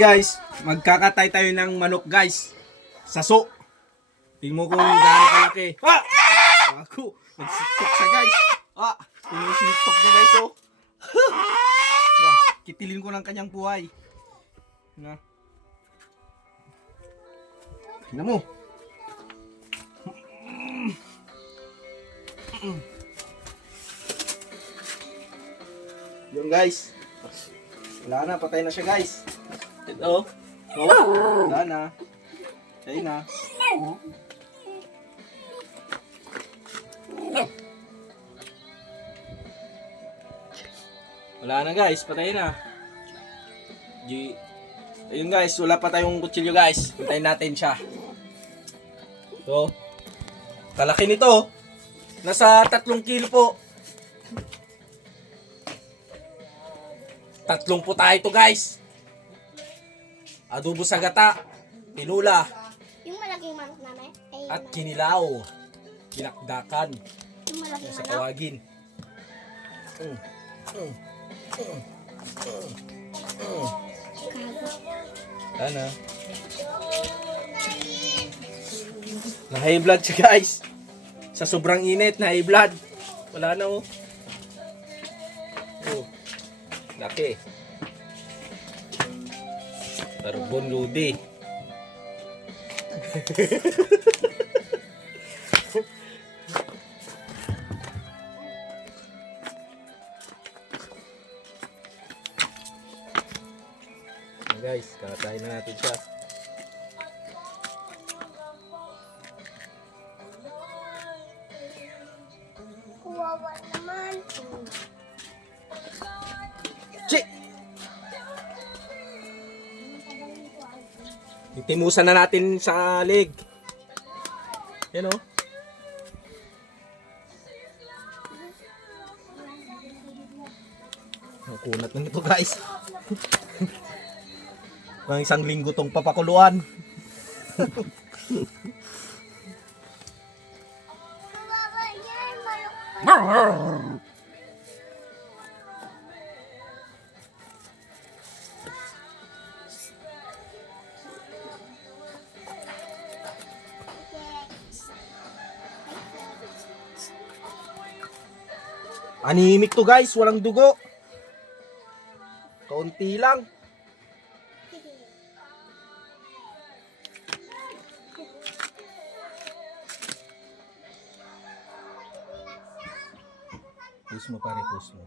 Guys, magkakatay tayo ng manok guys. Saso. Tingnan mo kung gaano kalaki. Ah! Ako, nagsitok siya guys. Ah, tingnan mo sinitok niya guys oh. Yan, kitilin ko ng kanyang buhay. Na. Tingnan mo. Yun guys. Wala na, patay na siya guys. Ito. Oh, wala na. Patay na. Wala na guys, patay na. Ayun guys, wala pa tayong kutsilyo guys. Puntayin natin siya. Ito. Kalaki nito. Nasa 3 kilo po. 3 po tayo ito guys. Adobo sa gata, tinula, Yung malaking manok namin? Ay, at kinilaw. Kinakdakan. yung malaking Sa manok? tawagin. Sana. Na high blood siya guys. Sa sobrang init, na high blood. Wala na oh. Oh. Laki. Carbon lodi. Guys, kakain na natin siya. Kawawa naman. Chi! Titimusan na natin sa leg. Yan o. Kunat na nito guys. Pang 1 linggo tong papakuluan. Kawawa yan, manok. Anemic to guys, walang dugo. Kaunti lang. Push mo pare, push mo.